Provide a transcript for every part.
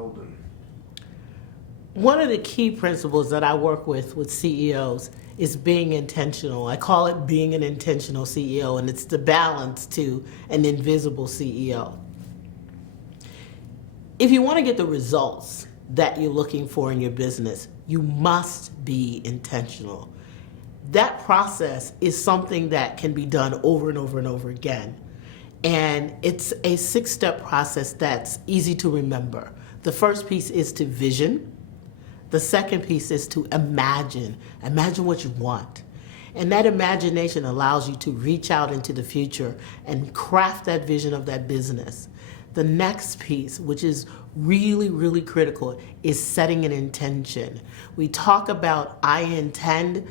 held? And One of the key principles that I work with CEOs is being intentional. I call it being an intentional CEO, and it's the balance to an invisible CEO. If you want to get the results that you're looking for in your business, you must be intentional. That process is something that can be done over and over and over again. And it's a 6-step process that's easy to remember. The first piece is to vision. The second piece is to imagine. Imagine what you want. And that imagination allows you to reach out into the future and craft that vision of that business. The next piece, which is really, really critical, is setting an intention. We talk about I intend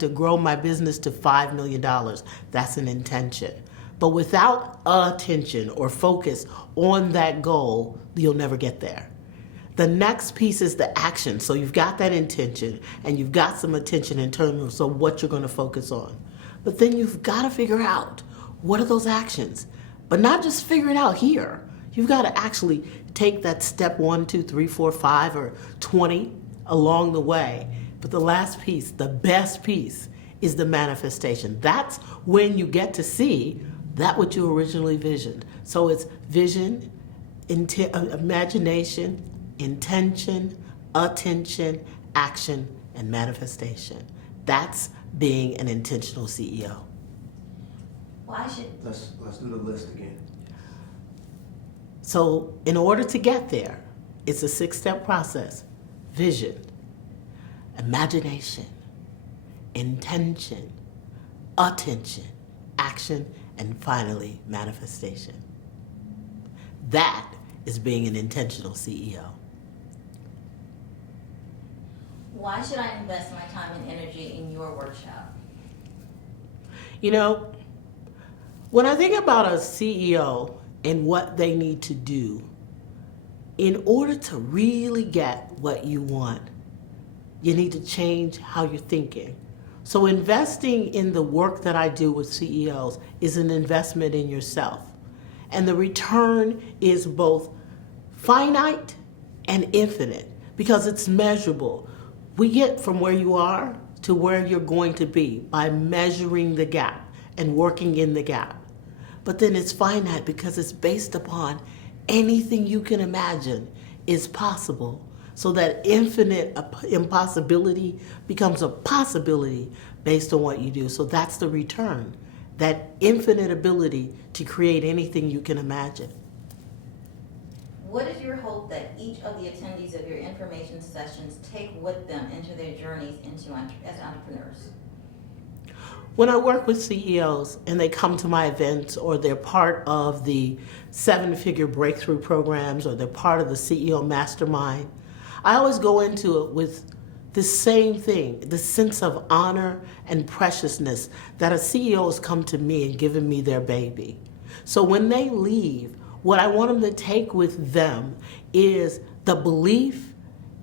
to grow my business to $5 million. That's an intention. But without attention or focus on that goal, you'll never get there. The next piece is the action. So you've got that intention and you've got some attention in terms of what you're going to focus on. But then you've got to figure out what are those actions. But not just figure it out here. You've got to actually take that step 1, 2, 3, 4, 5, or 20 along the way. But the last piece, the best piece, is the manifestation. That's when you get to see that what you originally visioned. So it's vision, imagination, intention, attention, action, and manifestation. That's being an intentional CEO. Why should let's do the list again. So in order to get there, it's a 6-step process. Vision, imagination, intention, attention, action, and finally, manifestation. That is being an intentional CEO. Why should I invest my time and energy in your workshop? You know, when I think about a CEO and what they need to do, in order to really get what you want, you need to change how you're thinking. So investing in the work that I do with CEOs is an investment in yourself. And the return is both finite and infinite because it's measurable. We get from where you are to where you're going to be by measuring the gap and working in the gap. But then it's finite because it's based upon anything you can imagine is possible. So that infinite impossibility becomes a possibility based on what you do. So that's the return, that infinite ability to create anything you can imagine. What is your hope that each of the attendees of your information sessions take with them into their journeys as entrepreneurs? When I work with CEOs and they come to my events or they're part of the 7-figure breakthrough programs or they're part of the CEO mastermind, I always go into it with the same thing, the sense of honor and preciousness that a CEO has come to me and given me their baby. So when they leave, what I want them to take with them is the belief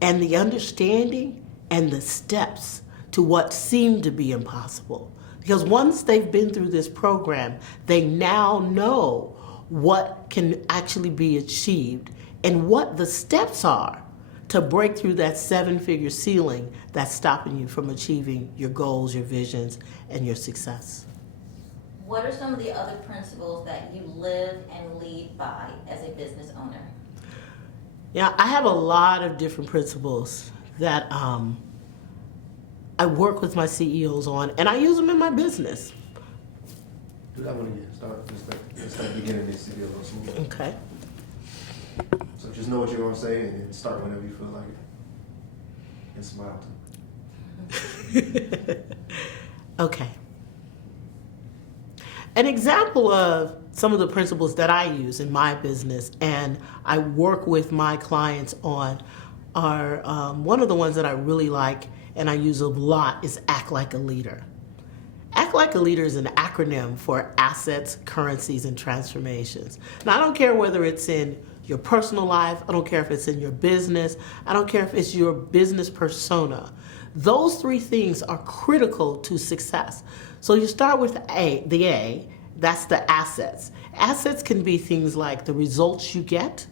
and the understanding and the steps to what seemed to be impossible. Because once they've been through this program, they now know what can actually be achieved and what the steps are to break through that 7-figure ceiling that's stopping you from achieving your goals, your visions, and your success. What are some of the other principles that you live and lead by as a business owner? Yeah, I have a lot of different principles that I work with my CEOs on, and I use them in my business. Do that one again. Start beginning this video real smooth. Okay. So just know what you're gonna say and then start whenever you feel like it. And smile too. Okay. An example of some of the principles that I use in my business and I work with my clients on are one of the ones that I really like and I use a lot is act like a leader. Act like a leader is an acronym for assets, currencies, and transformations. Now, I don't care whether it's in your personal life, I don't care if it's in your business, I don't care if it's your business persona. Those 3 things are critical to success. So you start with the A, that's the assets. Assets can be things like the results you get,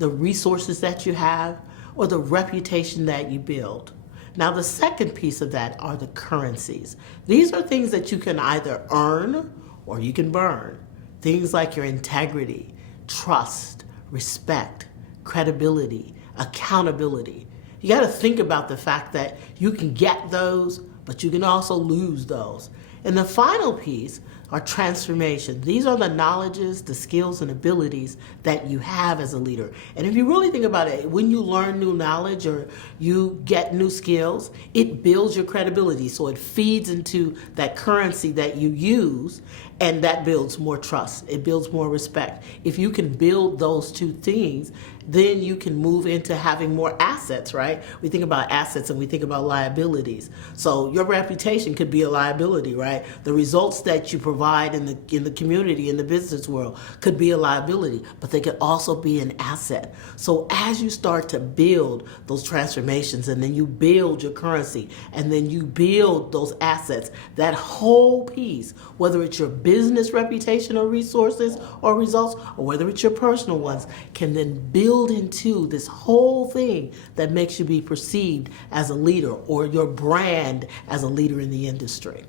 the resources that you have, or the reputation that you build. Now, the second piece of that are the currencies. These are things that you can either earn or you can burn. Things like your integrity, trust, respect, credibility, accountability. You got to think about the fact that you can get those, but you can also lose those. And the final piece are transformation. These are the knowledges, the skills, and abilities that you have as a leader. And if you really think about it, when you learn new knowledge or you get new skills, it builds your credibility. So it feeds into that currency that you use, and that builds more trust. It builds more respect. If you can build those two things, then you can move into having more assets, right? We think about assets and we think about liabilities. So your reputation could be a liability, right? The results that you provide in the community, in the business world, could be a liability, but they could also be an asset. So as you start to build those transformations, and then you build your currency, and then you build those assets, that whole piece, whether it's your business reputation or resources or results, or whether it's your personal ones, can then build into this whole thing that makes you be perceived as a leader, or your brand as a leader in the industry.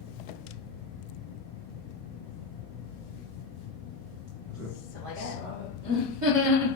So like that.